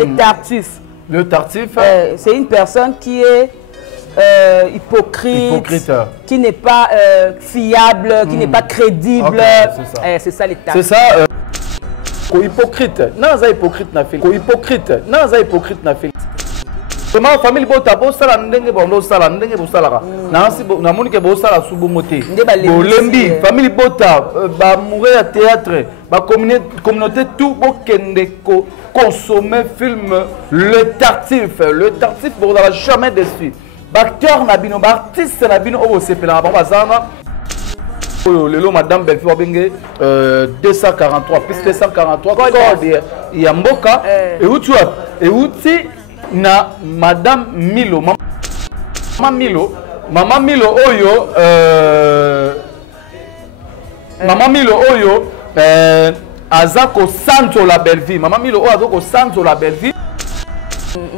Le Tartuffe. Le Tartuffe. C'est une personne qui est hypocrite, qui n'est pas fiable, qui n'est pas crédible. C'est ça les Tartuffe. C'est ça. Hypocrite. Non, ça hypocrite n'a fait. Hypocrite. Non, ça hypocrite n'a fait. Comment famille bota bosala ndenge bondo sala ndenge bosala nansi na moni ke bosala subu moté bolembi famille bota ba mourir à théâtre ba communauté tout bokende ko consommer film le Tartuffe pour la jamais déçu ba acteur na bino ba artiste na bino o sepela ba bazana lelo madame Belfort benge 243 plus 243 code ya mboka et où tu as et où tu na madame Milo Mama Milo oyo Mama Milo oyo azako santo la belle vie Mama Milo oyo azako santo la belle vie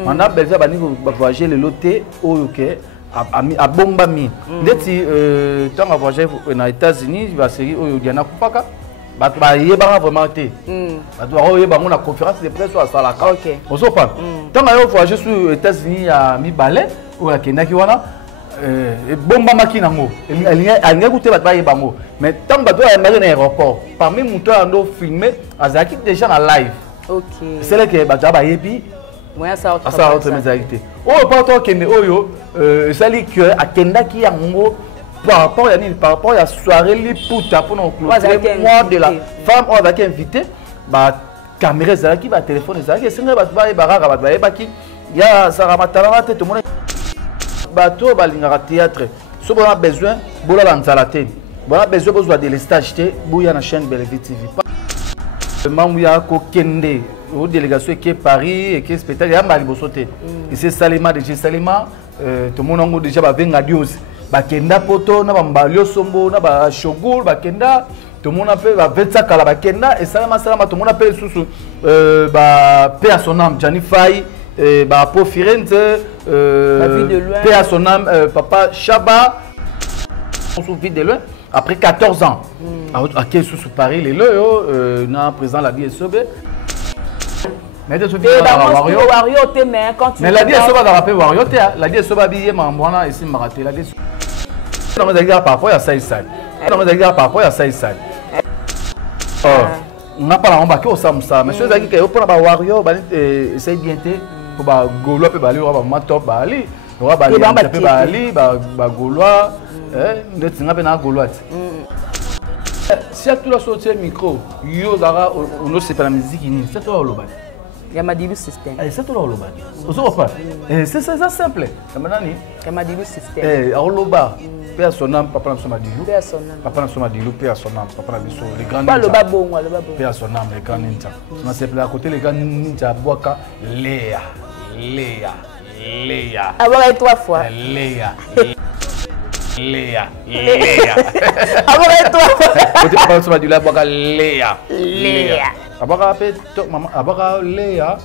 madame Belfort bani ba voyager le loté oyo ke a bomba mi ndeti tant a voyager na États-Unis ba série oyo Diana Kupaka ba yeba vraiment té ba doit yeba na conférence de presse à Salaka on se parle tant a voyager sur États-Unis à mi balai ou à Kenaki wana bomba makina ngo elle goûté ba yeba ngo mais tant ba doit aller dans aéroport parmi moto ando filmer azaki déjà na live c'est là que ba ba yebi moyen ça autre médialité oh pas toi kende oyo sali que akendaki yango par rapport à la soirée li puta pour nous clôturer moi de la femme on va invité ba caméra ça qui va téléphone ça qui c'est ba ba baraka ba ba qui ya ça matala tête tout le monde bateau ba linga théâtre so on a besoin bola banzalate on a besoin de l'estage té bouya na chaîne Belle Vie TV membre ya ko kende au délégation qui est Paris et qui est spectacle ya mali bosoté et c'est Salima déjà Salima tout le monde déjà ba venga dios bakenda poto na bambalio sombo na ba shogul bakenda tout le monde appelle ba vetsa kala bakenda et salama tout le monde appelle sous ba paix à son âme Gianni Faye ba Po Firenze paix à son âme papa Chaba on se vit de loin après 14 ans à quel sous Paris les le na présent la vie sobe mais de mais la vie soba da rapper Wario la vie soba biye mambwana ici maraté la vie non mais regarde parfois il y a ça ici non mais regarde parfois il y a ça ici on n'a pas la embarqué au samsa mais ceux qui que pour ba Wario ba essaye bien té pour ba golo pe ba li ba matop ba ali ba ba pe ba ali ba golois ndetinga pe na golois si tu la sortir micro yo dara on c'est pas la musique ni c'est toi le il y a Madilu système c'est toi le on se voit c'est ça simple maintenant ni il y a Madilu système oloba paix à son âme papa na soma dilu paix à son âme papa na soma dilu paix à son âme papa na biso les grands pas le babon paix à son âme les grands ninja on s'appelle à côté les grands ninja boaka Léa avoir 3 fois Léa avoir 3 fois côté papa na soma dilu boaka Léa abaka pe maman abaka Léa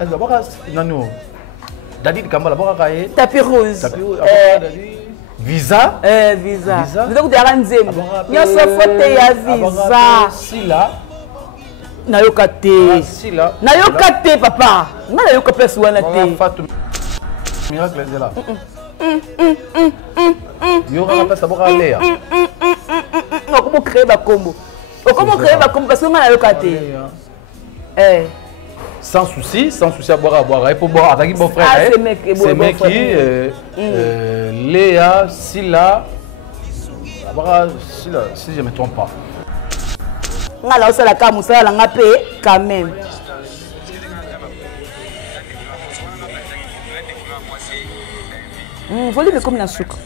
abaka nano Dadi Kambala abaka kaye tapis rose Dadi visa visa donc de ranzem nyoso fote ya visa sila nayoka te papa nga nayoka place wana te miracle est là yo ka place aboka Léa comment créer ba combo parce que nga nayoka te sans souci à boire et pour boire avec mon frère c'est mec qui Léa Sila si je me trompe pas nga la osala ka musala nga pe quand même volume comme na sucre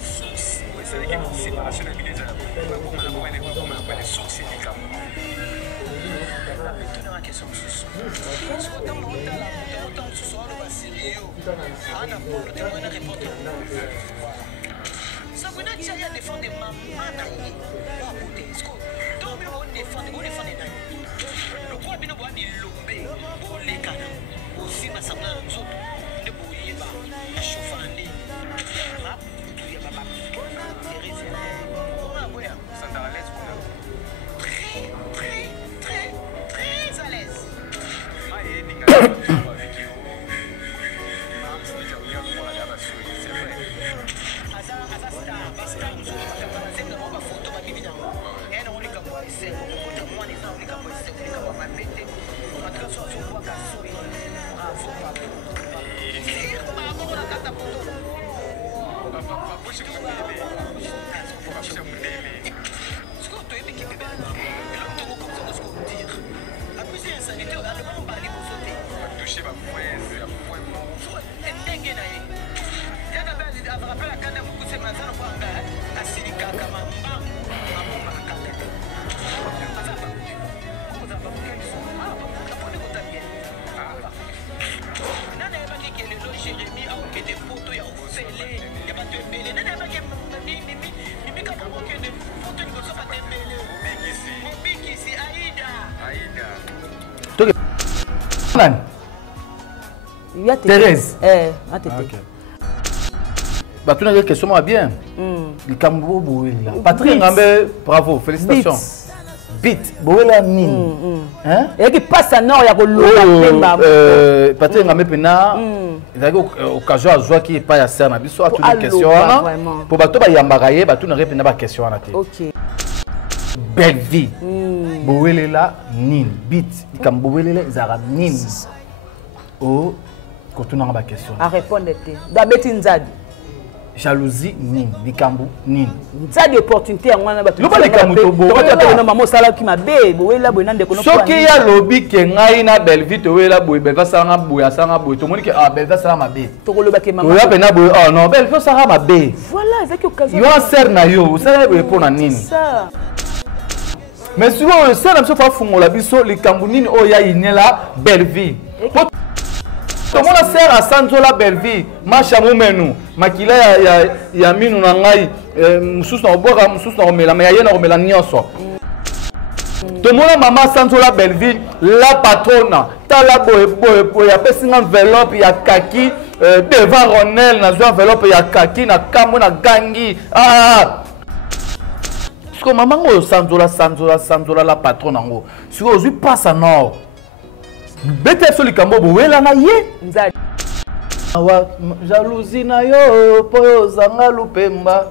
très à l'aise. Thérèse. Ok. Bah, tu n'as pas question bien. Patrick Ngambe, bravo, félicitations. Beat, Boela Nin. Et qui passe à nord, il y a Patrick Ngambe Pena, il y a occasion à jouer qui n'est pas à faire une question. Pour bateau, il y a un bagaille, tu n'as pas de question. Ok. Belle vie. Boela Nin. Beat, comme Boela Zara Nin. Oh, quand tu n'as pas de question. À répondre, d'abord, jalousie nin likambu nin ça des opportunités en wana batu loba likambu to bo na maman sala ki mabe boela boena ndeko no soki ya lobi ke ngai na Belleville to wela boye Belleville sala boya sala boye to moni ke Belleville sala mabe to koloba ke maman oya pena boye non Belleville sala mabe voilà avec occasion yo ser na yo sala boye pona nini ça mais si on sala na biso fa fungola biso likambu nini oya inela Belleville tout le monde sert à Sanzola Belleville, Machamou Menou, Makila ya minu na ngai, mususu na oboka, mususu na omela, mais ya na omela nyonso. Tout le monde maman Sanzola Belleville, la patronne, tala boye ya pesi enveloppe ya kaki, devant Ronel na zo enveloppe ya kaki na kambo na gangi. Parce que maman ngo Sanzola la patronne ngo. Si aujourd'hui passe à nord. Bete so likambo boela na ye nzali awa jalousie na yo po ozanga lupemba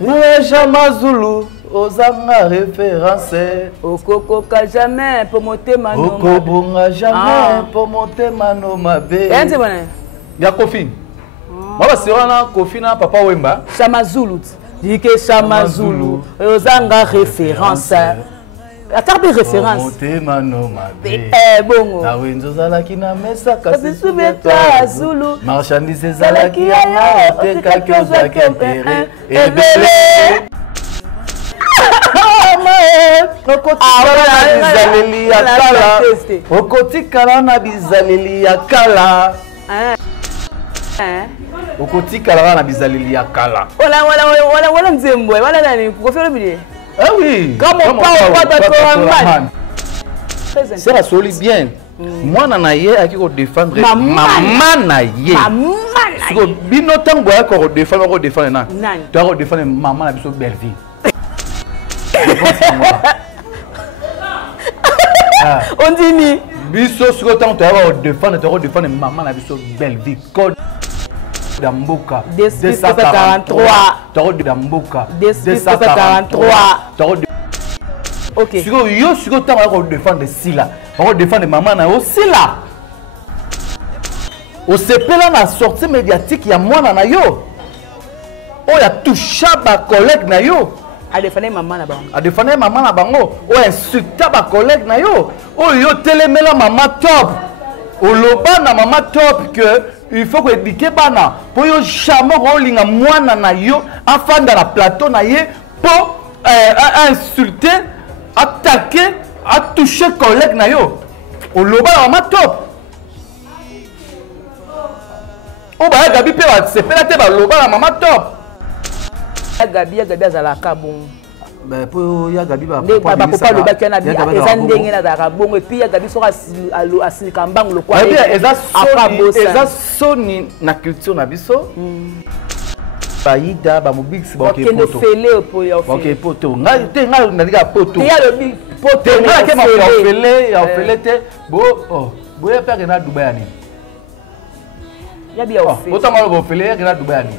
Reja Mazulu ozanga référence okokoka jamais pour motema no okobonga jamais pour motema no mabe ente bwana ya Kofi mwa sirana Kofi na papa Wemba Chamazulu dike Chamazulu ozanga référence Atarbi référence. Motema no mabe. Bongo. Na wenzo zalaki na mesa kasi subeta Zulu. Marchandise zalaki ya te quelque chose qu'intérêt. Ebele. Bizaleli ya kala. Okotikala na bizaleli ya kala. Okotikala na bizaleli ya kala. Wala nzembo. Wala nani kufanya bidii. Ah oui, comme on parle pas de c'est la soli bien. Moi na ye aki ko défendre maman na ye. Parce que bino tango ya ko défendre na. Tu ko défendre maman na biso Belleville. On dit ni biso siko tango tu ko défendre maman na biso Belleville. Code Damboka 243 Toro de Damboka 243 Toro de OK. Siko yo siko ta va défendre Sila. Va défendre maman na yo Sila. O sepela na sortie médiatique ya mwana na yo. O ya toucha ba collègue na yo. A défendre maman na bango. A défendre maman na bango. O insulta ba collègue na yo. O yo telemela maman top. O loba na maman top que il faut que éduquer bana pour yo jamais rolinga mwana na yo afanda na plateau na ye pour insulter, attaquer, à toucher collègue na yo. O loba maman top. O ba Gabi pe wa sepela te ba loba na maman top. Gabi azalaka bon. Ben pour ya Gabi ba papa loba kana bi eza ndenge na dara bongo et puis ya Gabi sera asika mbango lo kwa eza soni na culture na biso baida ba mobix ba kende fele po ya fele OK poto ngai te ngai na diga poto ya le poto ngai ke ma fele te bo ya père na Dubai ani ya bi ya fele poto ngalo bo fele ya na Dubai ani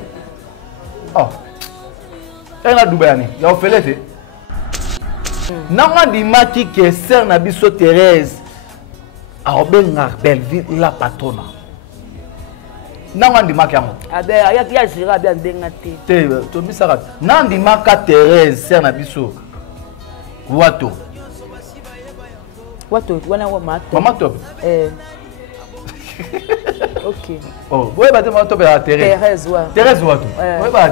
na Dubai ani ya fele te nanga dimaki ke sœur na biso Thérèse a obenga Belleville la patronne Nanga Makamo. Ah ben, il y a Gérard bien dégaté. Tu me saras. Nandi Maka Thérèse, c'est un abisso. Wato. Wato, wana wa mato. Maman top. Ok. Oh, ouais, bah, tu m'as Thérèse. Thérèse, ouais. Thérèse Wato. Ouais, bah,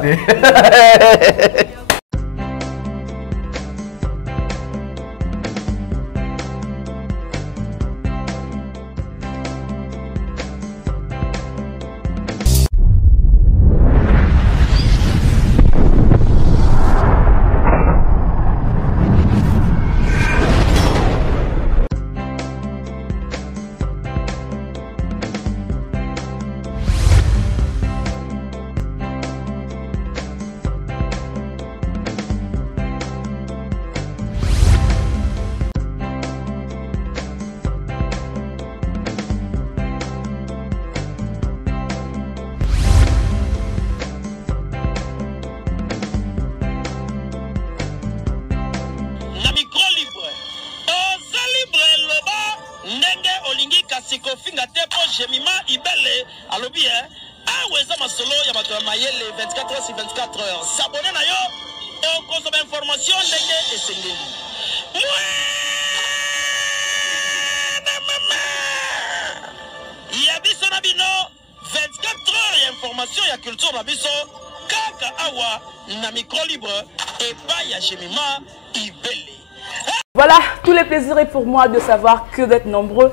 Voilà, tous les plaisirs est pour moi de savoir que d'être nombreux,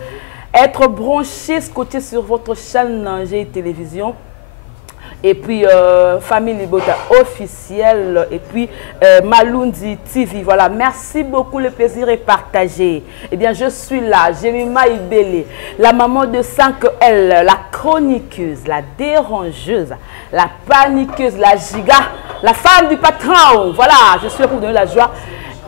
être branchés, scotchés sur votre chaîne G Télévision. Et puis, Famille Libota officielle. Et puis, Malundi TV. Voilà, merci beaucoup. Le plaisir est partagé. Eh bien, je suis là. Jemima Ibele, la maman de 5L, la chroniqueuse, la dérangeuse, la paniqueuse, la giga, la femme du patron. Voilà, je suis là pour vous donner la joie.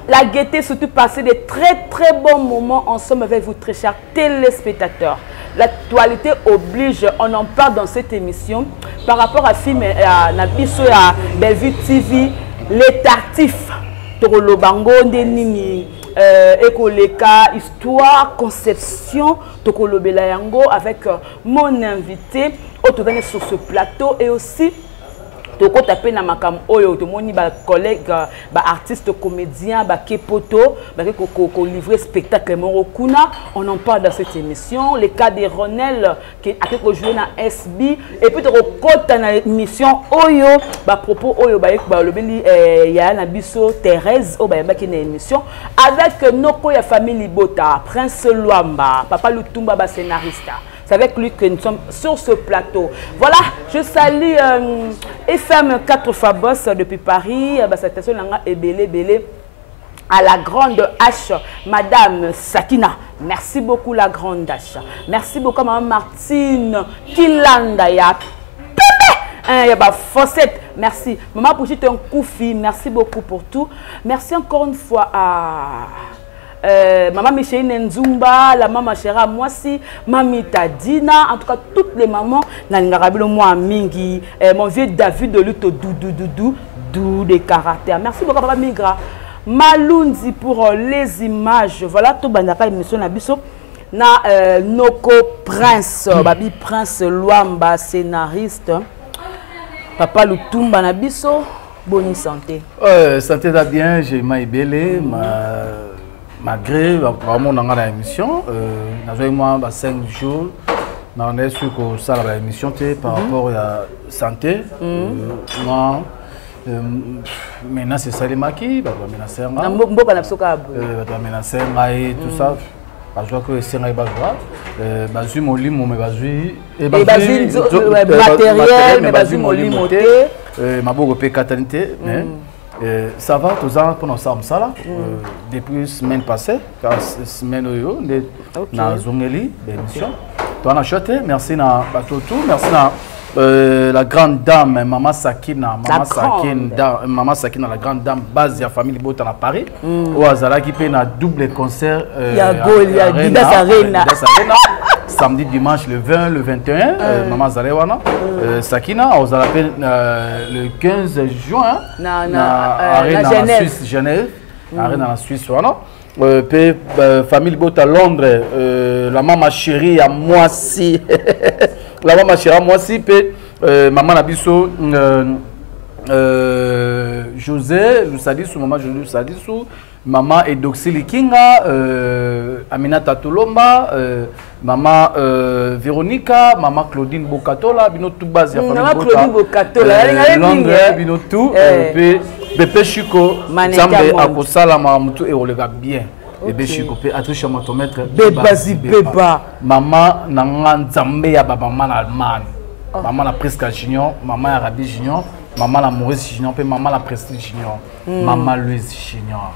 La gaieté, surtout passer des très bons moments ensemble avec vous, très chers téléspectateurs. L'actualité oblige, on en parle dans cette émission par rapport à film à Nabiso à Bellevue TV, les tartifs, Torolo Bango, Ndenimi, Ekoleka, histoire, conception, Tokolo Belayango avec mon invité, autour sur ce plateau et aussi. Toko tapé na makam oyo to moni ba collègue ba artiste comédien ba kepoto ba ko livrer spectacle Morokuna, on en parle dans cette émission, les cas des Ronel qui a ko jouer na SB et puis to kota na émission oyo ba propos oyo ba lobeli ya na biso Thérèse o ba ki na émission avec noko ya famille Libota, Prince Luamba, Papa Lutumba ba scénariste. C'est avec lui que nous sommes sur ce plateau. Voilà, je salue FM 4 Fabos depuis Paris. Cette personne est belé à la grande H, Madame Sakina. Merci beaucoup la grande H. Merci beaucoup Maman Martine Kilanda. Il y a Fossette. Merci. Maman Pouchit un Koufi. Merci beaucoup pour tout. Merci encore une fois à... Maman Micheline Nzumba, la maman Chéra Moissi, Mami Tadina, en tout cas toutes les mamans, moi Mingi, mon vieux David de lutte Doudou des caractères. Merci beaucoup Papa Migra. Malundi pour les images. Voilà tout bandaka émission na biso na Noko Prince, Babi Prince Luamba scénariste. Papa Lutumba na biso, bonne santé. Santé va bien, j'ai maïbélé, malgré vraiment on a l'émission, moi 5 jours, on est sûr que ça la émission par rapport à la santé. Moi, maintenant c'est ça les maquis, bah menacer tout ça. Je vois que c'est un peu basé mon lit, mon basé matériel, mais basé mon lit moté, ma beau catalité. Ça va, tous ans pour nous ça là. Depuis la semaine passée, la semaine où on a zongeli l'émission. Tu as acheté, merci na Batotou, merci na la grande dame Maman Sakina, Maman Sakina, la grande dame base de la famille Bota à Paris. Où Azala qui fait un double concert. Il y a Didas Arena. Samedi, dimanche, le 20, le 21, Maman Zarewana, Sakina, on a le 15 juin, à Genève. arena en Suisse voilà famille bota Londres la maman chérie à moi si la maman chérie à moi si maman nabiso José Lusadisu maman José Lusadisu maman Edoxy Likinga Aminata Tolomba maman Véronica maman Claudine Bokatola bino tout base ya famille maman Claudine Bokatola Londres bino tout Bébé Chico Zambe akosala mamutu et olega bien Bébé Chico pe Atricia motomètre Bébazi Béba maman nanga Nzambe ya baba maman Allemagne maman la Presque Junior maman Arabi Junior maman la Maurice Junior pe maman la Prestige Junior maman Louise Junior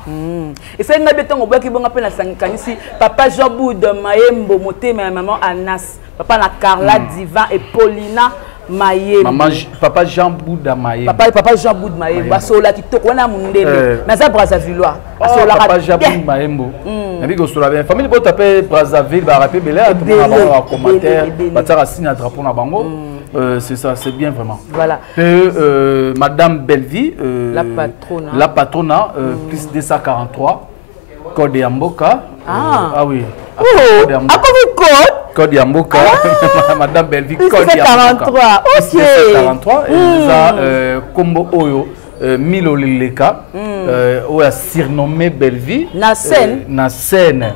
et c'est nga betongo boki bonga pe na sankanisi papa Jean-Boud Maembo motema maman Anas papa na Carla Divan et Paulina Maembo maman papa Jean-Boud Maembo papa Jean-Boud Maembo basola kitoko wana mundele na za Brazzavillois basola papa Jean-Boud Maembo nabi ko sola bien famille bo tapé Brazzaville ba rappeler belé à tout le commentaire batara signe drapeau na bango c'est ça, c'est bien vraiment. Voilà. Madame Bellevie, la patrona, plus 243, Code Yamboka. Ah oui. Code Yamboka. Madame Bellevie, Code Yamboka. 43. Et ça, Combo Oyo, Milo Lileka, où a surnommé Bellevie. Nasen.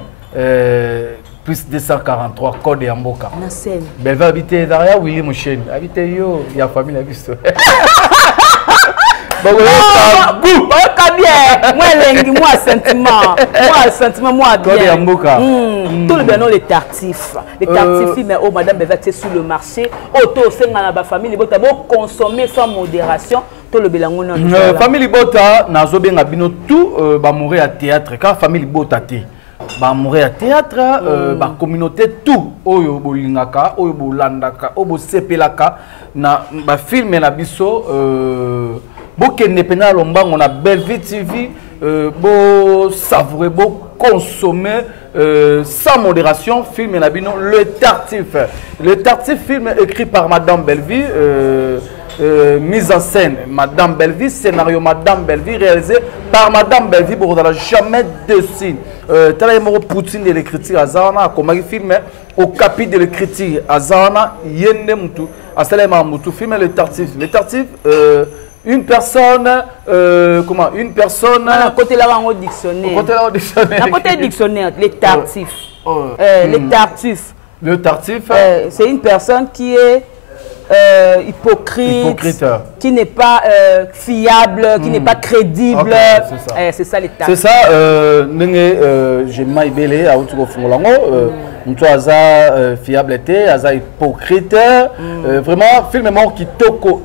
Plus 243 code Yamboka. Belva habité derrière Willy Mouchen. Habité yo, il y a famille la visto. Bon, bien. Moi sentiment, moi bien. Code Yamboka. Tout le bien les tartifs. Les tartifs, mais oh madame Belva sur le marché. Auto c'est dans la famille, bota bon consommer sans modération. Tout le belango non. Famille bota nazo bien abino tout ba mourir à théâtre car famille bota té. Ba mourir à théâtre ba communauté tout oyo bolingaka oyo bolandaka oyo sepelaka na ba film na biso bo kende pena lombango na Belleville TV bo savourer bo consommer sans modération film na bino le tartif film écrit par madame Belleville mise en scène madame Belleville, scénario madame Belleville, réalisé par madame Belleville pour jamais de signe. Talayemoro Poutine de l'écriture Azana, comme il film au capite de l'écriture Azana, Yende Moutou, Asalema Moutou, film le tartif. Le tartif, une personne, comment une personne. À côté là au dictionnaire. À côté dictionnaire, les tartifs. Les tartifs. Le tartif. C'est une personne qui est hypocrite, qui n'est pas fiable, qui n'est pas crédible. C'est ça les tartifs. C'est ça, j'ai maïbélé à Outugo Fongolango. Moutou Aza fiabilité, Aza hypocrite. Vraiment, film qui toko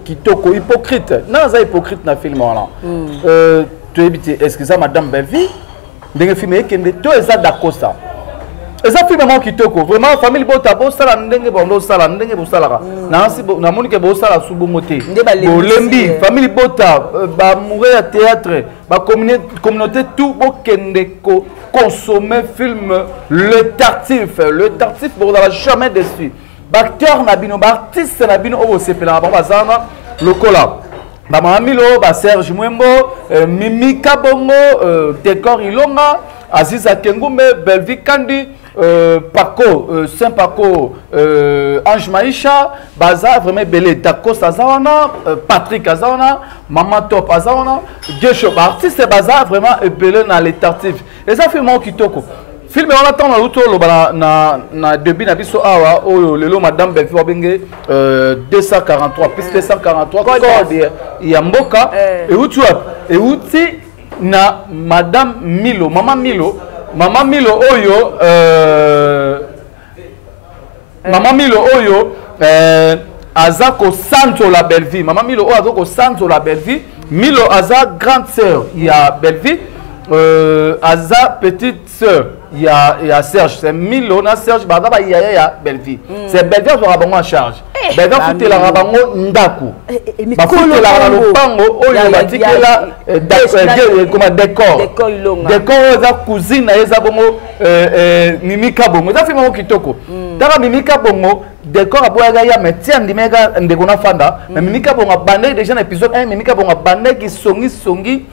hypocrite. Non, Aza hypocrite dans le film. Tu évites, est-ce que ça, madame Belleville? Dans le film, tu es d'accord ça. Et ça fait vraiment qui toko vraiment famille bota bo sala ndenge bondo sala ndenge bo sala na si na moni ke bo sala subo moté bo lembi famille bota ba mourir à théâtre ba communauté tout bo kende ko consommer film le tartif bo dans jamais déçu ba acteur na bino ba artiste na bino o sepela ba bazana lokola ba Mamilo ba Serge Mwembo Mimi Kabongo Décor Ilonga Aziz Akengumbe Belleville Kandi Paco, Saint-Paco, Ange Maïcha, Baza, vraiment belé, Dakos Azawana, Patrick Azawana, Maman Top Azawana, Dieu artiste Baza, vraiment belé dans les tartifs. Et ça fait mon kitoko. Film on attend na luto lo na début na biso awa o lelo madame Belleville Wabenge 243 plus 243 code Yamboka et utu et uti na madame Milo, maman Milo Oyo Maman Milo Oyo Azako Santo la Belleville. Maman Milo Oyo Azako Santo la Belleville. Milo Aza grande sœur, il y a Belleville. Aza petite sœur, il y a Serge. C'est Milo na Serge Badaba il y a Belleville. C'est Belleville qui aura en charge. Belleville faut la rabango ndaku. Ba faut la rabango Oyo batikela comme décor. Décor za cousine eza bongo Mimika bongo. Ça fait mon kitoko. Dara Mimika bongo décor aboyaga ya metia ndimega ndeko na fanda. Mais Mimika bongo bande déjà dans épisode 1 Mimika bongo bande qui songi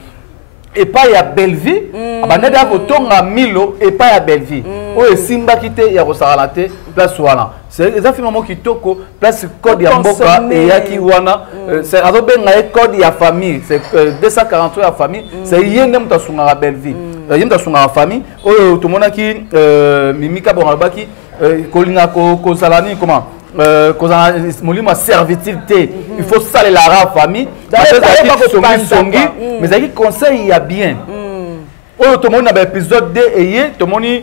et pas ya Belleville abandada ko tonga Milo et pas ya Belleville o simba kité ya Rosalate place wana c'est les affaires qui toko place code ya mboka et ya ki wana c'est azobenga code ya famille c'est 243 ya famille c'est yende mutasunga la Belleville yende mutasunga la famille o to mona ki mimika bonabaki kolinga ko salani comment molimo servitude il faut saler la famille mais ça qui conseille ya bien oh tout le monde a épisode 2 et tout le monde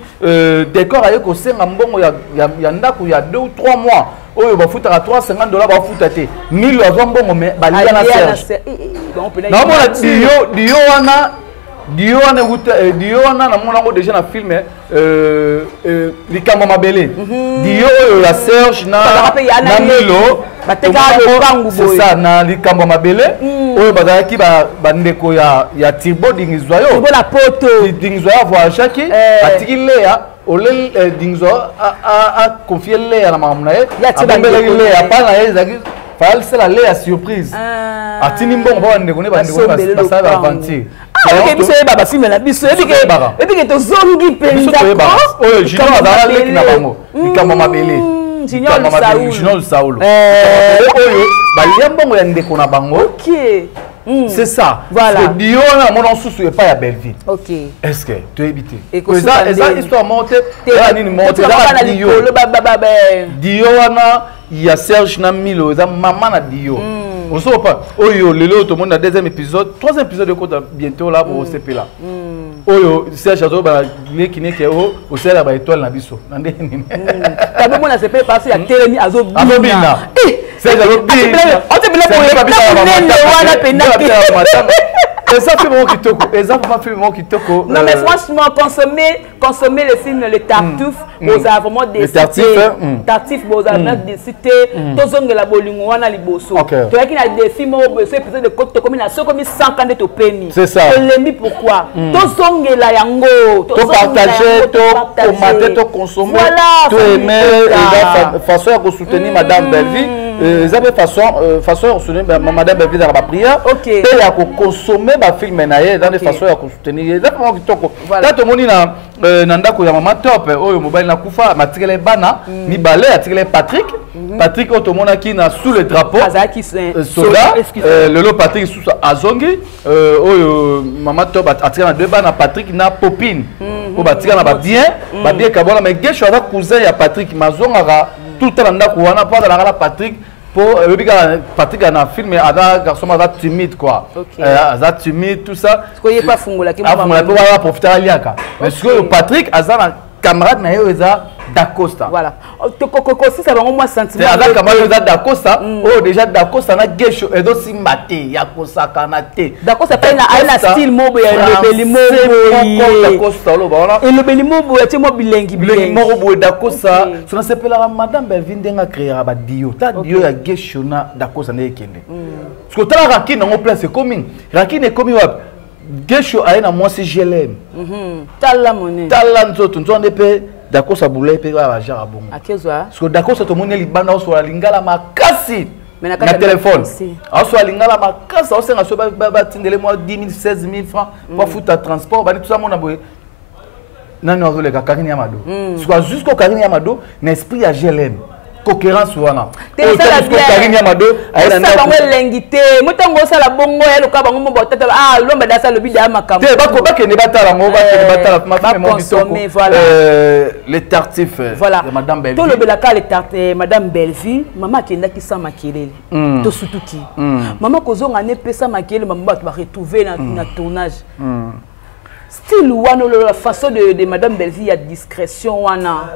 décor avec ko senga mbongo ya ndako ya 2 ou 3 mois oh ba futa $350 ba futa te 1000 mbongo mais ba lia na serge non bon Dio wana na mona ko déjà na film likambo mabele Dio ya Serge na Milo c'est ça na likambo mabele oyo bazaki ba ndeko ya Thibaut Dingizwa yo Thibaut la poto Dingizwa voyage ki atiki Léa ole Dingizwa a confié Léa na mamuna ye abembele Léa pa na ye zaki fal c'est la Léa surprise atini mbongo ba ndeko ne ba ndeko ba sa ba aventure ok, biso baba film na biso et puis que to zongi penza ko oh jino azala leki na bango likambo mabele jino Saulo oyo ba yambongo ya ndeko na bango ok c'est ça voilà Dio na mon susu et pas ya Belleville ok est-ce que tu éviter ça histoire monte ya nini monte na Dio Dio wana ya Serge na Milo za maman na Dio on sait pas oyo lelo tout le monde a deuxième épisode troisième épisode de côté bientôt là pour CP là oyo Serge azo ba lekine ke o sela ba étoile na biso ndé nini tabe mona CP parce ya telemi azo bina Serge azo bina on te bina pour ça fait mon kitoko non mais franchement consommer le film le Tartuffe vous avez vraiment des Tartuffe vous avez des cités tozonge la bolingo wana liboso tu vois qu'il y a des films où ce épisode de côté comme ça comme 100 ans de penny c'est ça l'emi pourquoi tozonge la yango to partager to commenter to consommer to aimer et façon à soutenir madame Belleville ça façon à soutenir madame Belleville dans la prière et à consommer ba film na ye dans des façons à soutenir exactement kitoko tato moni na ndako ya mama top oyo mobile na kufa matikele bana ni balé atikele Patrick otomona ki na sous le drapeau soda lelo Patrick sous azongi oyo mama top atikele na deux bana Patrick na Popine ko batika na ba bien kabona mais gesho avec cousin ya Patrick mazonga tout le temps ndako wana pas dans la Patrick pour Patrick a un film ada garçon timide quoi ada timide tout ça ce qu'il pas fungola qui va profiter à liaka mais ce que Patrick a un camarade na yo Dacosta voilà si ça va moi sentiment ada camarade Dacosta oh déjà Dacosta na gesho edo simbate ya kosaka na te Dacosta pe na style mobo ya lebeli mobo Dacosta lo ba et lebeli mobo ya timo bilengi mobo Dacosta so na sepela madame Belleville ndenga créer ba Dio ta Dio ya gesho na Dacosta na ekende parce que tala Raki na place coming Raki ne komi wa gesho aina moi si je l'aime tala monnaie tala nzoto nzonde pe Dacosta boulay pe ba jara bongo akezwa parce que Dacosta to moni libanda so la lingala makasi na téléphone aso la lingala makasi o senga so ba tindele moi 10 000 16 000 francs pour foutre transport ba tout ça mona boye nani ozo le Karine Yamado soit jusqu'au Karine Yamado na esprit ya GLM cohérence wana Karine Yamado ayana na bango lengité mutango sala bongo ya loka bango mo botata lomba dasa lobi da makambo te bako bakene batala ngo bakene batala ma mo bitoko les tartifs de madame Belleville to lobela ka les tartifs madame Belleville mama kenda ki sa makelele to sutuki mama kozonga ne pesa makelele mama ba retrouver na tournage style wana la façon de madame Belleville ya discrétion wana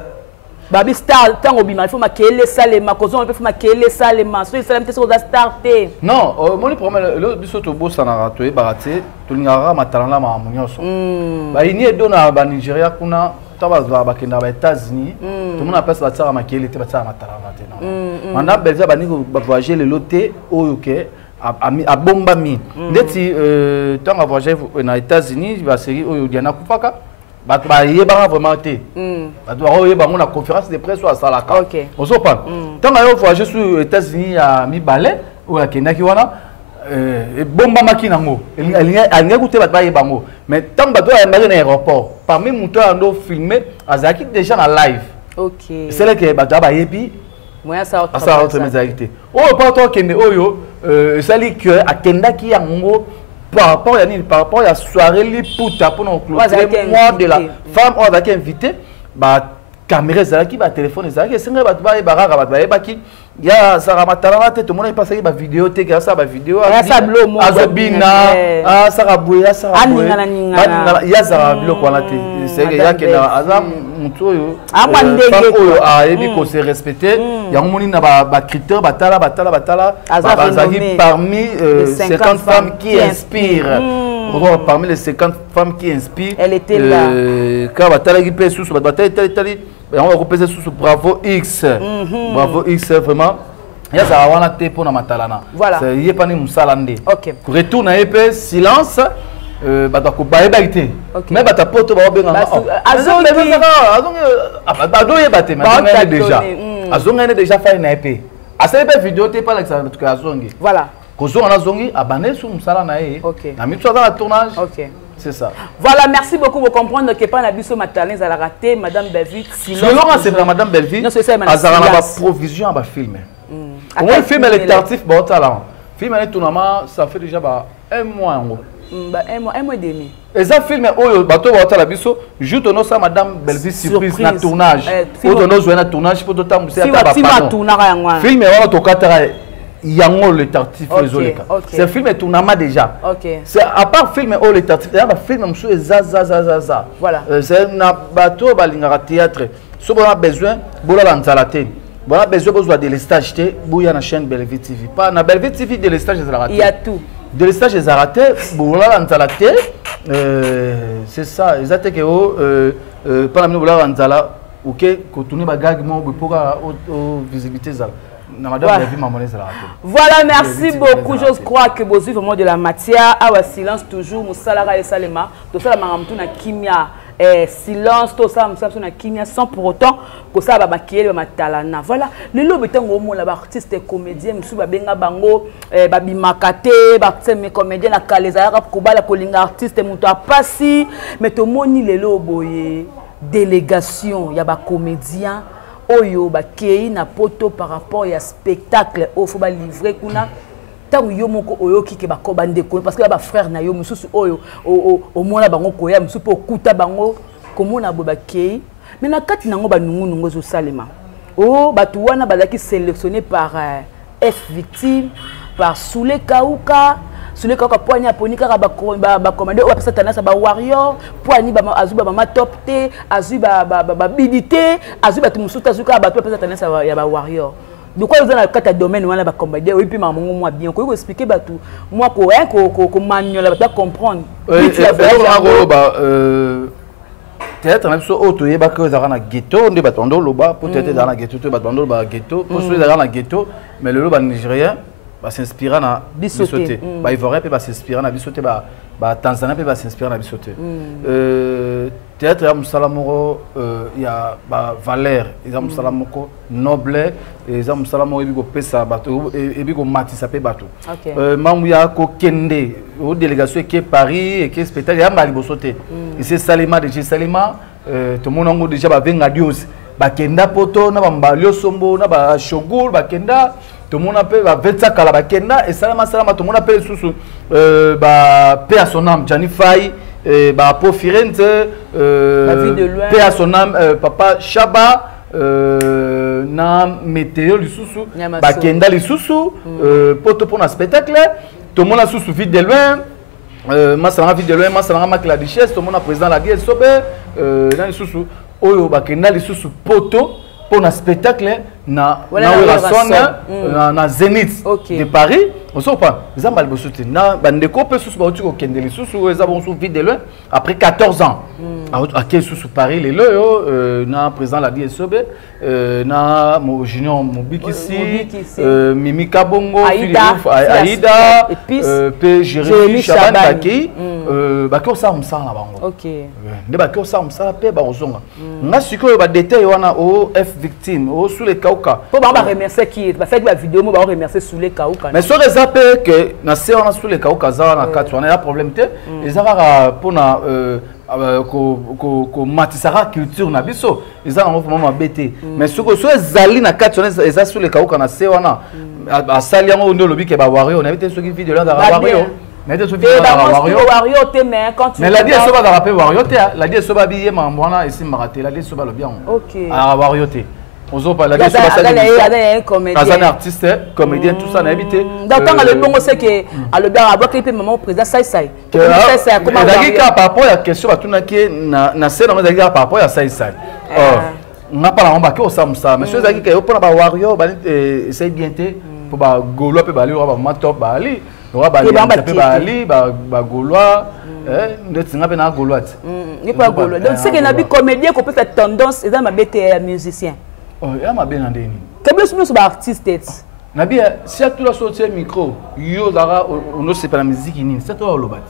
babi star tango bima il faut makele salema kozon il faut makele salema so salema te so za starter non mon problème le biso to bossa na rato e barate to ngara matalana ma munyoso ba ini edona ba Nigeria kuna tabaza ba kenda ba États-Unis tout le monde appelle ça tsara makele te ba tsara matalana te non madame Belleville ba ni ba voyager le loté oyoke a bomba mi ndeti tango voyager na États-Unis ba série oyo diana kupaka ba yeba vraiment té ba doit yeba mon conférence de presse à Salaka on se parle tant que voyager sur États-Unis à mi balai ou à Kenya ki wana bomba makinango elle n'a goûté ba bango mais tant bato à l'aéroport parmi moto ando filmé azaki déjà en live. OK, c'est là que bato ba yebi moi ça autre mésalité oh pas toi kende oyo sali que akenda ki yango par rapport à soirée li puta pour nous clôturer mois de la femme on va invité ba caméra zalaki ba téléphone zalaki senga ba ba baraka ba ba ki ya sara matala te tout le monde passé ba vidéo te ka sa ba vidéo azobina sara buya sara buya ya sara bilo ko la te c'est que ya ke na azam muto yo ebi ko se respecter ya moni na ba critère batala azaki parmi 50 femmes qui inspirent. Parmi les 50 femmes qui inspirent, elle était là. Quand on va repérer sous Bravo X. Bravo X, vraiment. Il y a ça wana te pour na matalana. Voilà. C'est y pas ni musalande. OK. Retourne à épée silence. Bata ko baeba ité. Mais bata poto ba benga. Azongi bate mais déjà. Azongi déjà fait na épée. Assez vidéo te pas l'exemple que azongi. Voilà. Kozo on a zongi abandé sur musala na e. Na mi dans le tournage. OK. C'est ça. Voilà, merci beaucoup pour comprendre que pas Nabiso Matalin à la raté madame Bellevue. Selon c'est madame Bellevue. Non, c'est ça madame. Azara na provision à film. Comment le film est tartif bon talent. Film est tournement ça fait déjà un mois en gros. Un mois et demi. Et ça film oyo bato ba tala biso juste no ça madame Bellevue surprise na tournage. Pour no jouer na tournage pour totam c'est à ba. Film est to katara yango le tartif les c'est un film tournament déjà. C'est à part film le tartif il y a un film monsieur za voilà c'est na bateau balingara théâtre si on a besoin bola lanzalate on a besoin de l'estage te bouya na chaîne Bellevue TV pas na Bellevue TV de l'estage des ratés il y a tout de l'estage des ratés bola lanzalate c'est ça exact que pas la bola lanzala OK ko tourner bagag mo pour visibilité ça. Voilà, merci beaucoup. Je crois que vous avez vraiment de la matière. Ah ouais, silence toujours. Moussalara et Salema. Tout ça, la kimia. Silence, tout ça, na kimia sans pour autant que ça va maquiller ma talana. Voilà. Le lobe est un gros mot là, artiste et comédien. Monsieur Babenga Bango, Babi Makate, Batseme comédien, la Kaleza, Kuba, la Kolinga artiste, Mouta Passi. Mais tout le monde, le lobe, délégation, il y a des comédiens. Oyo ba kei na poto par rapport à spectacle au faut ba livrer kuna tangu yo moko oyo kike ba ko bande ko parce que ba frère na yo mususu oyo o mona bango ko ya mususu po kuta bango komona bo ba kei mais na kati nango ba nungu zo salema o batu wana bazaki sélectionné par F victime par Soule Kauka Soule Kauka poani aponi kaka ba commandé o pesa tanasa ba warrior poani ba azuba ba top te azuba ba bidité azuba tumusuta zuka ba pesa tanasa ya ba warrior donc quoi vous dans le domaine wana ba commandé et puis mamango moi bien ko expliquer ba tout moi ko manuel ba comprendre théâtre na biso auto yeba que za na ghetto nde batondo loba pour théâtre dans la ghetto to batondo ba ghetto pour ceux dans la ghetto mais le loba nigérien va s'inspirer na bisoté ba ivoirien peut s'inspirer na bisoté ba tanzanien peut s'inspirer na bisoté théâtre ya musalamoko ya ba valeur ya musalamoko noble ya musalamoko ebiko pesa bato ebiko matisa pe bato mamu ya ko kende au délégation qui est Paris et qui est spectacle ya mali bosoté et c'est Salima de Salima tout le monde déjà ba venga dios ba kenda poto na ba mbalio sombo na ba shogul ba kenda tout le monde appelle ba vetsa kala ba kenda et salama tout le monde appelle sous ba paix à son âme Gianni Faye ba po Firenze paix à son âme papa Chaba na météo lisusu ba kenda lisusu poto pour un spectacle tout le monde a sous vite de loin masanga vite de loin masanga makla richesse tout le monde a président la guerre sobe na lisusu oyo ba kenda lisusu poto pour un spectacle na Zénith de Paris on sort pas ils ont mal bossé na bande coupe sous ba otiko kendeli sous ils ont sous vite de loin après 14 ans à quel sous Paris les le na président la DSOB na mo junior Mobikisi Mimi Kabongo Aïda P Jérémy Chaban Taki bako sa musala na bango. OK. Ne bako sa musala pe ba ozonga. Nga siko ba détail wana o F victime, o sous les kauka. Po ba remercier qui ba fait la vidéo mo ba remercier sous les kauka. Mais sur les appels que na se wana sous les kauka za na katu wana ya problème te. Ezaka pona ko matisara culture na biso ezanga ngo vraiment mabete mais soko so ezali na kati wana eza sous les kauka na se wana asali yango ndo lobi ke ba wario na bité soki vidéo là da wario mais de soki da wario te mais quand tu mais la dia so ba da rapper wario te la dia so ba biye mambwana esi maraté la dia so ba lo bien OK a wario te ozo pa la dia so ba ça un comédien un artiste comédien tout ça na habité donc quand le bongo c'est que le bien avoir clipé maman président sai comment ça par rapport à question ba tuna ke na scène on va par rapport à sai on n'a pas la omba que ça mais ceux qui que pour ba wario ba essaye bien té pour ba golo pe ba li ba matop ba ali ba pe ba ali ba golois ndetinga pe na golois ni pas golois donc c'est que na bi comédien qu'on peut faire tendance et dans ma bête musicien ya mabe na ndeni keblo sunu so ba artiste na bi si tu la sortir micro yo dara on se pas la musique ni c'est toi lobat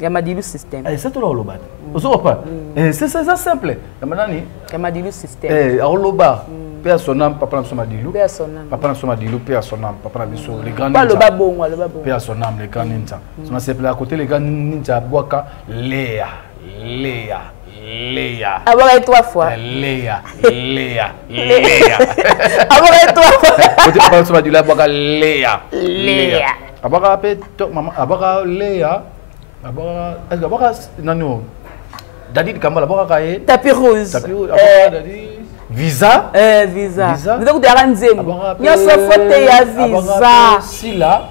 ya madilu system c'est toi lobat ozo pas c'est ça simple ya manani ya madilu system loba personnam papa na soma dilu personnam papa na soma dilu personnam papa na biso les grands pas loba bongo personnam les grands ninja ça c'est à côté les grands ninja boaka Léa Avoir 3 fois. Léa. Avoir 3 fois. Côté papa soma dilu boaka Léa. Abaka pe maman abaka Léa. Abaka nano. Dadi de Kambala abaka kaye. Tapis rose. Abaka dadi. Visa. Visa. Vous avez garanzem. Nyoso fote ya visa. Sila.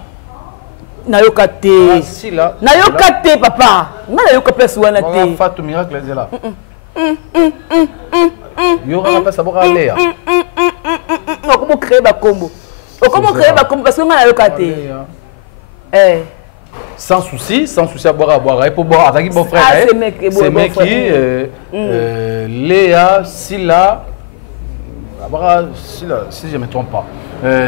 Nayoka te. Sila. Nayoka te papa. Nga nayoka place wana te. Fatou miracle ezela. Yo ka place aboka Léa. Comment créer ba combo? Comment créer ba combo parce que nga nayoka te. Sans souci à boire et pour boire avec mon frère. C'est mec qui Léa, Sila, si je ne me trompe pas.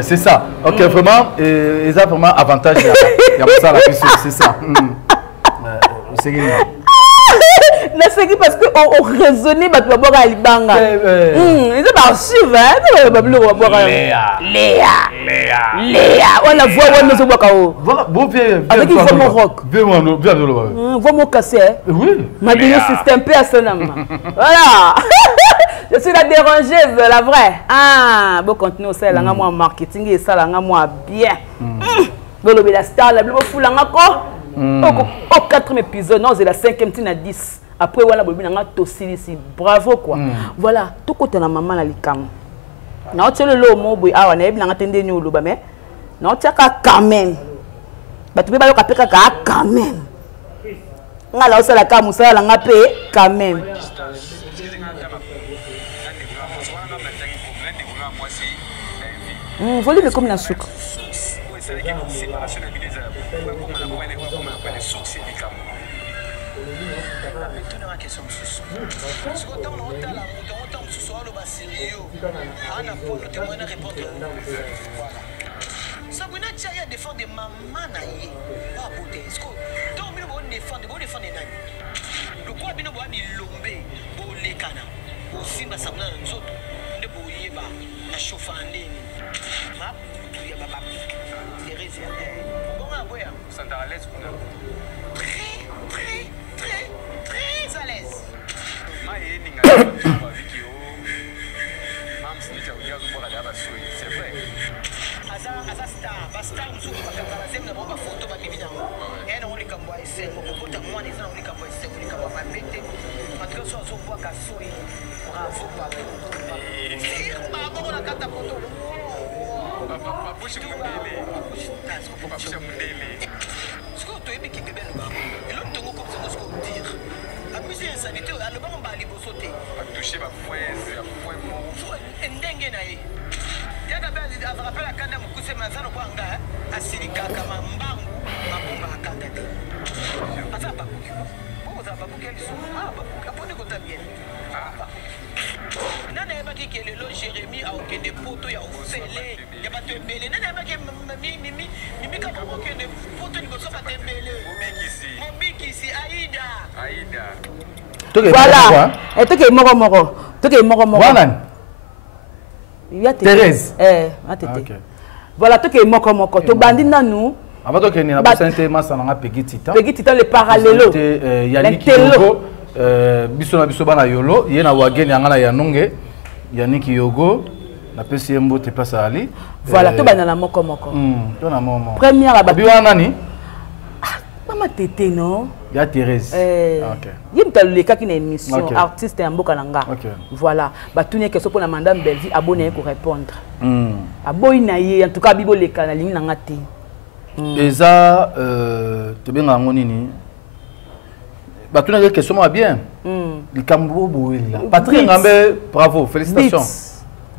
C'est ça. Ok, vraiment, ils ont vraiment avantage. Il y a ça la c'est ça. C'est c'est parce que on raisonnait bah tu vas boire à Libanga. Ils ont archive hein, Léa. On la voix on nous boire kao. Bon bien. Avec une voix rock. Bien voix mon cassé. Oui. Ma bien système personnellement. Voilà. Je suis la dérangeuse, la vraie. Ah, bon contenu ça là moi marketing et ça là moi bien. Bon le la star la bleu fou là encore. Au 4e épisode, non, c'est la 5e, tu n'as 10. Après, voilà, ici. Bravo, quoi. Voilà, tout côté de la maman, la likam. Non, tu es le lot, mon boy, ah, on est bien entendu, nous, le bamé. Non, tu es quand même. Bah, tu peux pas le caper quand même. On a là aussi la cam, ça, la ngapé, quand même. Voulez le comme la sucre. Mimi kama mokende poto liboso batembele mobikisi ai Voilà. Et toi qui es moro. Toi qui es moro. Thérèse. Voilà, toi qui es moro. Tu bandit dans nous. Avant que nous avons présenté Massana Peggy Titan. Peggy Titan le parallélo. Yannick Yogo. Bisona Bisobana Yolo. Yena Wagen Yangana Yanonge. Yannick Yogo. La PCMbo te place à Ali. Voilà, tu banana moko. Première à Biwanani. Maman Tété, non? Il y a Thérèse. Il y a le cas qui est une émission, artiste et un beau calanga. Voilà. Bah, tout n'est que ce pour la madame Belvi, abonné pour répondre. Abonné, en tout cas, Bibo les canaliers n'ont été. Et ça, tu bien en nini. Bah, tout n'est que question bien. Le Cambo Bouilla. Patrick Ngambe, bravo, félicitations.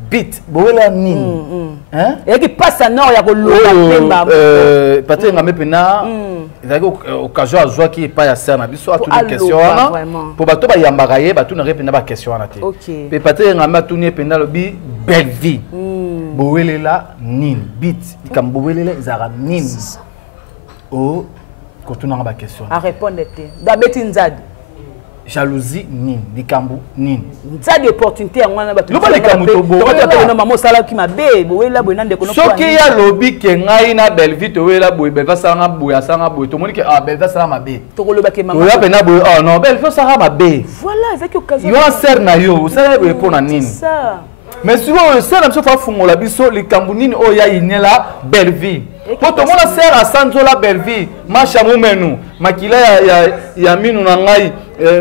Bit, Bouilla Nin. Hein? Et qui passe à Nord, il y a que l'eau. Patrick Ngambe Pena. Il y a une occasion à jouer qui n'est pas assez en abyss. Pour toutes les questions. Pour bateau, il y a un bagaille, tout ne répond pas à question. Et Patrick Ngambe tourné Pena le bi belle vie. Bouilla Nin. Bit, comme Bouilla Zara Nin. Oh, quand on a une question. À répondre, d'abord, Nzad. Jalousie nin dikambu nin ça des opportunités en wana batu le pas les kamuto bo na maman sala ki mabe bo la bo nande kono soki ya lobi ke ngai na Belvi to wela bo Belva sanga bo ya sanga bo to moni ke Belva sala mabe to ko loba ke maman ya pena bo non Belva sala mabe voilà avec occasion yo ser na yo ça répond na nin ça mais souvent le ser na so fa fungola biso le kambunini o ya inela Belvi. Quand on a serre à Sanzola Belvi, Machamu Menu, Makila ya minu na ngai,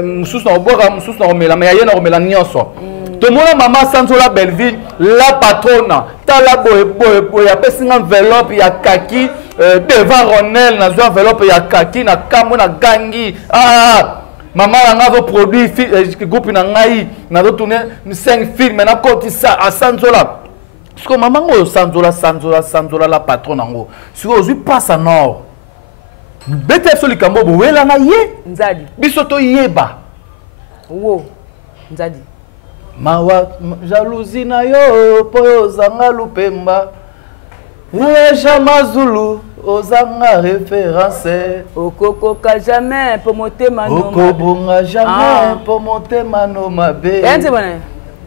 mususu na oboka mususu na omela, mais ya na omela nyonso. To mona mama Sanzola Belvi, la patrona, tala boy ya pesinga enveloppe ya kaki, devant Ronel na zo enveloppe ya kaki na kambo na gangi. Maman a vos produits groupe na ngai, na do tourner 5 films na koti ça à Sanzola. Parce que maman Sanzola la patronne en haut. Si vous passe à nord. Bete sur le cambo bouela na ye. Nzadi. Bisoto yeba. Wo. Nzadi. Mawa jalousie na yo po zanga lupemba. Jama Zulu ozanga référence. Okoko ka jamais pour monter mano. Okobonga jamais pour monter mano mabe. Ente bana.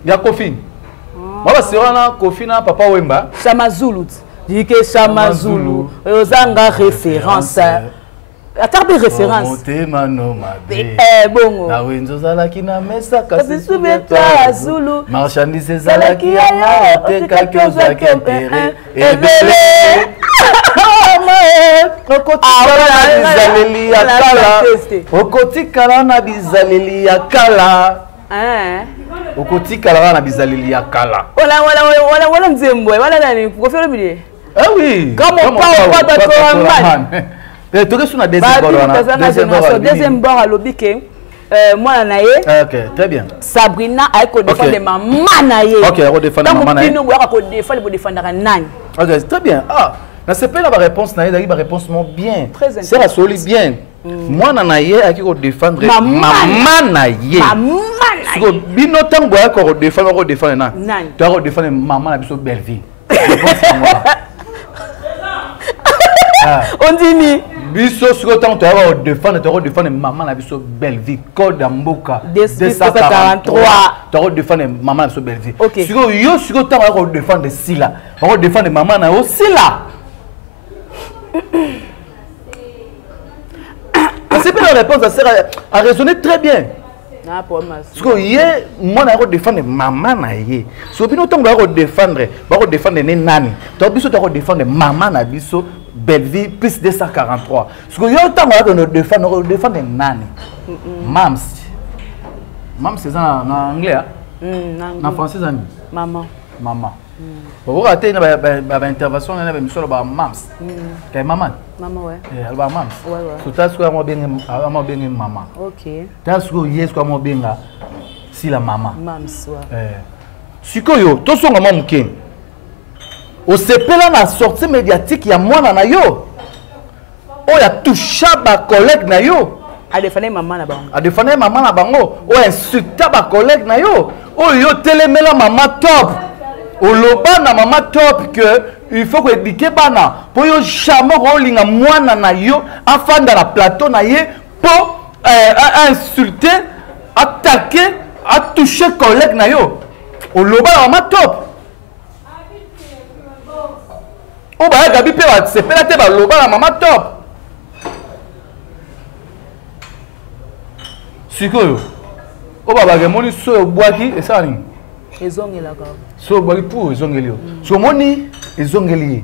Ya Kofi. Moi, c'est un Kofina, papa Wemba. Chamazulu. Dis que Chamazulu, Ozanga référence. Attends, des références. Monté mano mabe. Bon. Na wenzo zalaki na mesa kasi souviens-toi Zulu. Marchandise zalaki ya te kakyoza kempere. Ebele. Okotikala na bizaleli ya kala. Okotikala na bizaleli ya kala. Okotikala na bizaleli ya kala. Voilà nzembo. Voilà nani. Pourquoi faire le milieu? Ah oui. Comme on parle pas de deuxième bord à l'obike. Moi naye. Ok, très bien. Sabrina a école défendre maman naye. Ok, on défend maman naye. Nous on défendre pour défendre nani. Ok, très bien. Ah, na c'est pas la réponse naye, la réponse mon bien. C'est la solide bien. Moi naye a qui défendre maman naye. Maman naye. Bino tant boya ko défendre nani. Tu as défendre maman na biso belle vie. On dit ni biso sur autant tu vas défendre maman na biso belle vie code amboka 243 tu vas défendre maman na biso belle vie. OK sur yo sur autant tu vas défendre Sila tu vas défendre maman na aussi là. C'est pas la réponse, ça sert à raisonner très bien. Parce que hier, moi, je vais défendre maman. Si vous voulez défendre les nani, tu vas défendre maman na biso belle vie plus 243. Parce que vous voulez défendre les nani. Mams. Mams, c'est ça en anglais. En français, c'est maman. Maman. Vous avez une intervention, vous avez une mams. Quelle maman? Maman, ouais. Elle va mams. Ouais, ouais. Tout à ce que moi bien maman. OK. Tout à ce que yes quoi moi bien si la maman. Mams, ouais. Sikoyo, to songa mamuke. O sepela na sortie médiatique ya mwana na yo. O ya toucha ba collègue na yo. A défendre maman na bango. A défendre maman na bango. O insulta ba collègue na yo. O yo telemela maman top. O loba na maman top que il faut que éduquer bana pour yo jamais rolinga mwana na yo afanda na plateau na ye pour insulté, attaqué, a touché collègue na yo. Au loba maman top. O ba gabi pe ba sepela te ba loba la maman top. Sikoyo. O ba ba moni so boaki et ça ni. Ezongela ka. So boaki pour ezongeli yo. So moni ezongeli.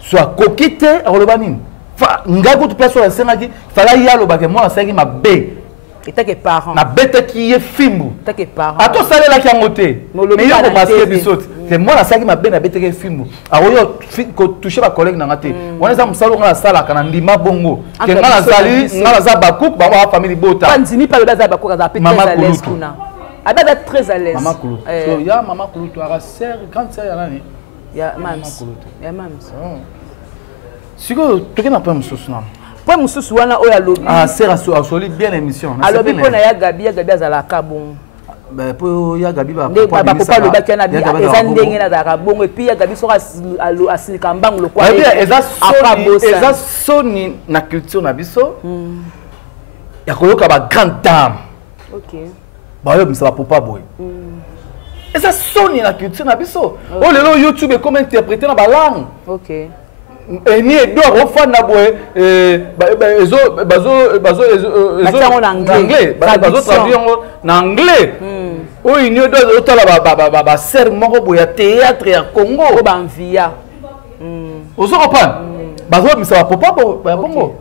So akokite akoloba nini? Fa ngako tu place la senaki fala ya loba ke moi asengi mabe. Eta que parent. Na bête qui est fimbu. Eta que parent. Ato sale la ki angote. Mais yo ko masque bisote. C'est moi la sengi mabe na bête qui est fimbu. Aroyo ko toucher ba collègue na ngate. On za musalo ngala sala kana ndima bongo. Ke ngala zali ngala za bakuk ba wa famille bota. Pandini pa loba za bakuk za très à l'aise kuna. Ada da très à l'aise. Maman Koulou. So ya maman Koulou to ara sœur grande sœur ya nani? Ya mams. Ya mams. Siko to kena pa mususu na. Pour mususu wana oya lobi. Ah sœur asoli bien émission. Alobi pona ya Gabi azalaka bon. Ben pour ya Gabi ba papa loba kana bi eza ndenge na zaka bon et puis ya Gabi sera asilika mbangu lokwa. Eza soni na culture na biso. Ya koyoka ba grande dame. OK. Ba yo misa papa boy. Eza soni na culture na biso. O lelo YouTube comment interpréter na ba langue. OK. Et ni edo refana boy anglais traduire en anglais. O ni edo otala ba ser moko boy ya théâtre ya Congo o ba envia. Ozo comprendre. Bazo misa papa boy ba bongo.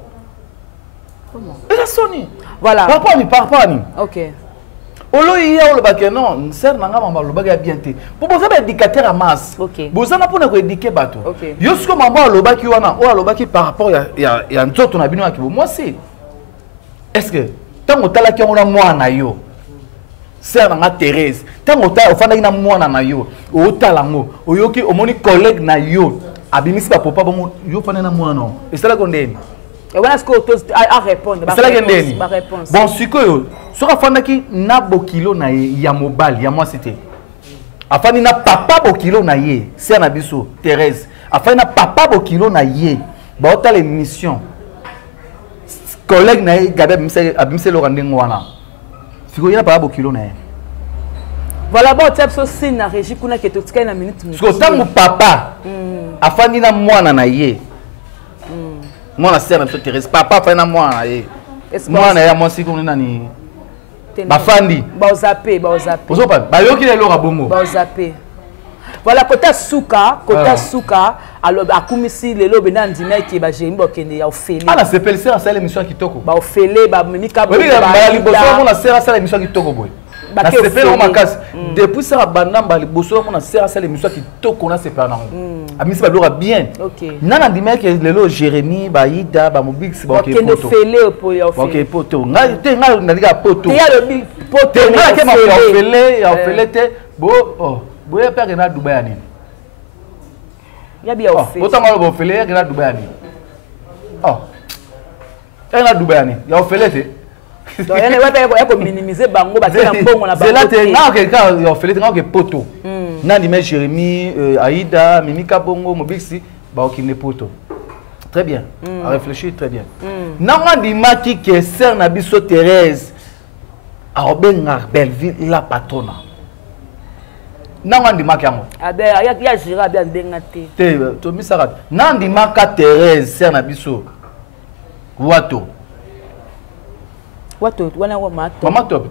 Comment? Eza soni. Voilà. Papa ni. OK. Olo iya olo bake non, ser nanga mamba lo bake bien te. Pour boza ba éducateur à masse. Boza na pona ko éduquer bato. Yo siko mamba lo baki wana, o lo baki par rapport ya nzoto na bino akibo. Moi c'est est-ce que tango tala ki ngona mwana yo. Ser nanga Thérèse, tango tala ofanda na mwana na yo, o tala ngo, oyoki omoni collègue na yo, abimisi ba papa bongo yo fana na mwana. Et ça la condamne. Et voilà ce que tu as répondre. C'est la réponse. Bon, si que ce que fandaki na bokilo na ya mobile, ya moi c'était. Afani na papa bokilo na ye, c'est na biso Thérèse. Afani na papa bokilo na ye. Ba ota l'émission. Collègue na Gabi abimse lo randingo wana. Siko ya papa bokilo na ye. Voilà bon type so signe na régie kuna ke totika na minute. Siko tangu papa. Afani na mwana na ye. Moi la sœur de Thérèse papa fait na moi moi na ya moi si comme nani ba fandi ba zappé ozo pa ba yoki le lora bongo ba zappé voilà kota suka alors akumisi le lobe na ndima ki ba jembo kende ya ofele ala s'appelle sœur ça l'émission kitoko ba ofele ba mimika ba liboso on la sœur ça l'émission kitoko boy na s'appelle on makas depuis ça bandamba liboso on a sœur ça l'émission kitoko na s'appelle na ami se balora bien. OK. Nana ndima ke lelo Jérémy Baïda ba mobix ba OK poto. OK poto. Nga te nga ndika poto. Te ya le poto. Nga ke ma ofele te bo bo ya père na Dubai ani. Ya bi ofele. Poto ma bo ofele ya na Dubai ani. Na Dubai ani. Ya ofele te. Donc ene wa ko minimiser bango ba tena mbongo na bango. C'est là te nga ke ka ya ofele te nga ke poto. Nandi mais Jérémy, Aïda, Mimika Bongo, Mobixi, bah ok ne poto. Très bien. À réfléchir très bien. Nandi maki que sœur Nabiso Thérèse, a obenga Belleville la patrona. Nandi maki yango. Abe ya jira bien dengate. Te to misarat. Nandi maka Thérèse sœur Nabiso. Wato. Wana wa mato. Mama top.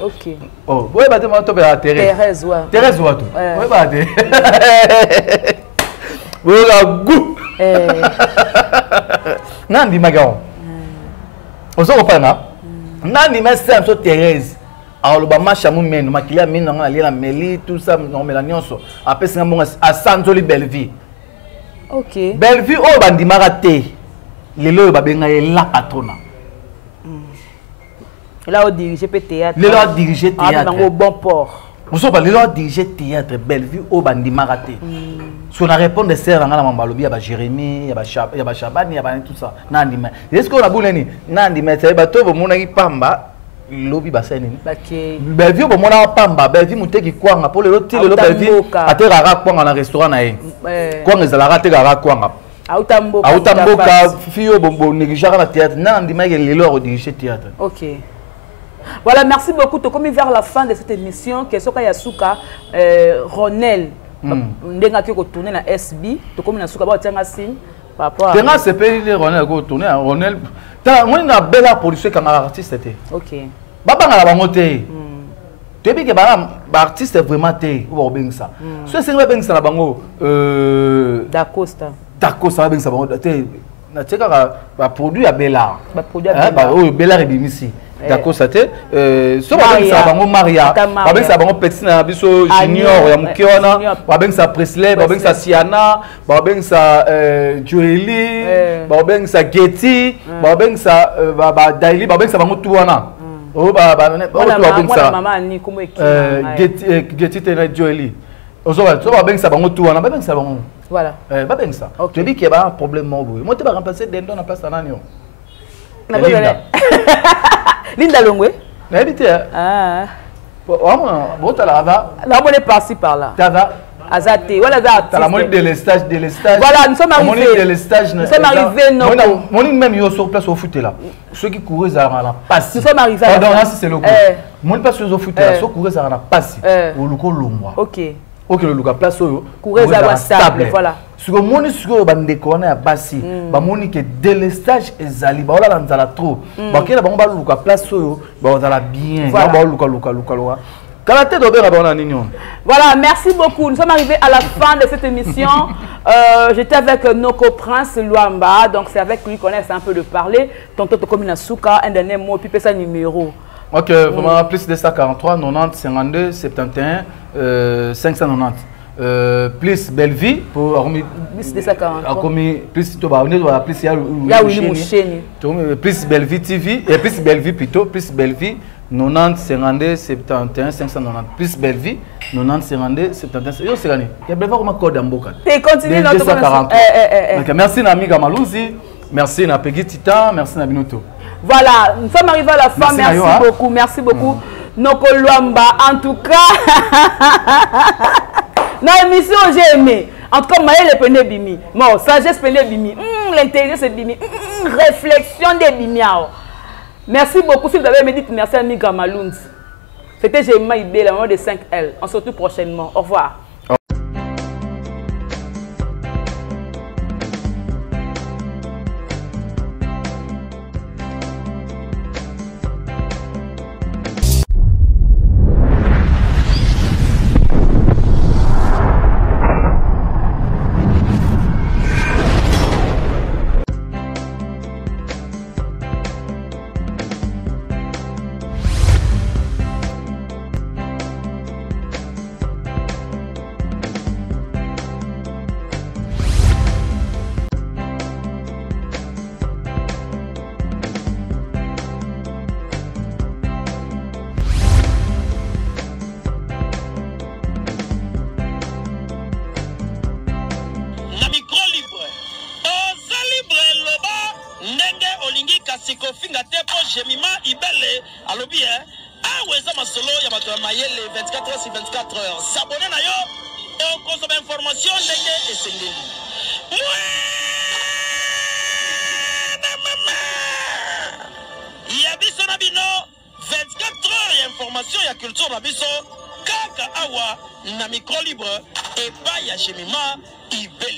OK. Oh, vous avez battu ma Thérèse. Thérèse Watou. Vous avez battu. Vous avez goût. Nandi Magaon. Vous avez compris? Nandi Messam sur Thérèse. Alors, le bama chamou men, ma client min, on a lié la mêlée, tout ça, on met la nuance. Après, c'est un bon à Sanzoli Belleville. OK. Belleville, oh, bandi maraté. Les lois, babenga la patrona. Là, on dirige théâtre. Là, on dirige théâtre. Au bon port. Vous savez, là, on dirige théâtre. Bellevue, au bandi maraté. Si on a répondu, c'est un il y a Jérémy, il y a Chaban, il y a tout ça. Nandime. Est-ce qu'on a boulé? Nandime, c'est bateau, mon ami Pamba, lobby bassin. Bellevue, mon ami Pamba, Bellevue, Mouteki Kwanga, pour le lotil, le Bellevue, à Terra Kwanga, dans le restaurant. Kwanga, ils allaient rater Kwanga. Autamboka fio bon négligeant la théâtre non dis mais les lors diriger théâtre. OK. Voilà, merci beaucoup. Tu commis vers la fin de cette émission que soka yasuka Ronel ndenga ki ko tourner na SB, tu commis na suka ba tianga signe par rapport à Tenga c'est payé Ronel ko tourner Ronel. Ta on na belle police comme artiste était. OK. Baba ngala bango te. Tu dis que ba artiste vraiment te ou bien ça. Ce c'est bien ça na bango Dacosta. Dacosta bien ça bango te na teka ba produit ya Bella. Ba produit ya Bella. Ba Bella rebimisi. D'accord, ça te so ba ben sa bango Maria, ba ben sa bango petit na biso Junior ya Mukiona, ba ben sa Presley, ba ben sa Siana, ba ben sa Joely, ba ben sa Getty, ba ben sa ba Daily, ba ben sa bango tuana. Oh ba ben sa maman ni comme ekina. Getty te na Joely. So ba ben sa bango tuana, ba ben sa bango. Voilà. Ba ben sa. Tu dis qu'il y a un problème mobile. Moi tu vas remplacer Dendo na place nani yo. Linda Longwe. N'habite. Ah. Bon, tu as la monnaie par-ci par-là. Azate. Voilà, Azate. La monnaie de l'estage. Voilà, nous sommes arrivés. Nous sommes arrivés, non. Mon même yo sur place au foot là. Ceux qui couraient à la passe. Nous sommes arrivés. Pardon, là c'est le coup. Mon passe au foot là, ceux qui couraient à la passe. Au loco lomwa. OK. OK, le loca place au. Couraient à la stable, voilà. Sur le monde sur bandeko na basi ba moni que délestage ezali ba ola nzala trop ba kela ba luka place oyo ba ozala bien ba luka kala te do bera ba na nini. Voilà, merci beaucoup. Nous sommes arrivés à la fin de cette émission. J'étais avec Noko Prince Luamba, donc c'est avec lui qu'on essaie un peu de parler. Tonton Tokomina Souka, un dernier mot puis sa numéro. OK, vraiment plus de 43 90 52 71 590. Plus belle vie pour plus de 140 plus to ba on doit plus ya plus belle vie TV et plus belle vie plutôt plus belle vie 90 52 71 590 plus belle vie 90 52 71 yo c'est gagné il y a bien comment code amboka et continue notre 240 donc merci na amiga Maluzi, merci na Peggy Titan, merci na Binoto. Voilà, nous sommes arrivés à la fin. Merci beaucoup Noko Luamba. En tout cas dans l'émission, j'ai aimé. En tout cas, Maëlle Pene Bimi. Bon, sagesse Pene Bimi. L'intelligence est Bimi. Réflexion des Bimi. Merci beaucoup. Si vous avez aimé, dites merci à Miga Malounz. C'était Gemma Ibé, la maman de 5L. On se retrouve prochainement. Au revoir. S'abonner na yo et consommer information ndenge esengeli. Ya biso na bino 24 heures ya information ya culture na biso kaka awa na micro libre et pas ya Jemima Ibele.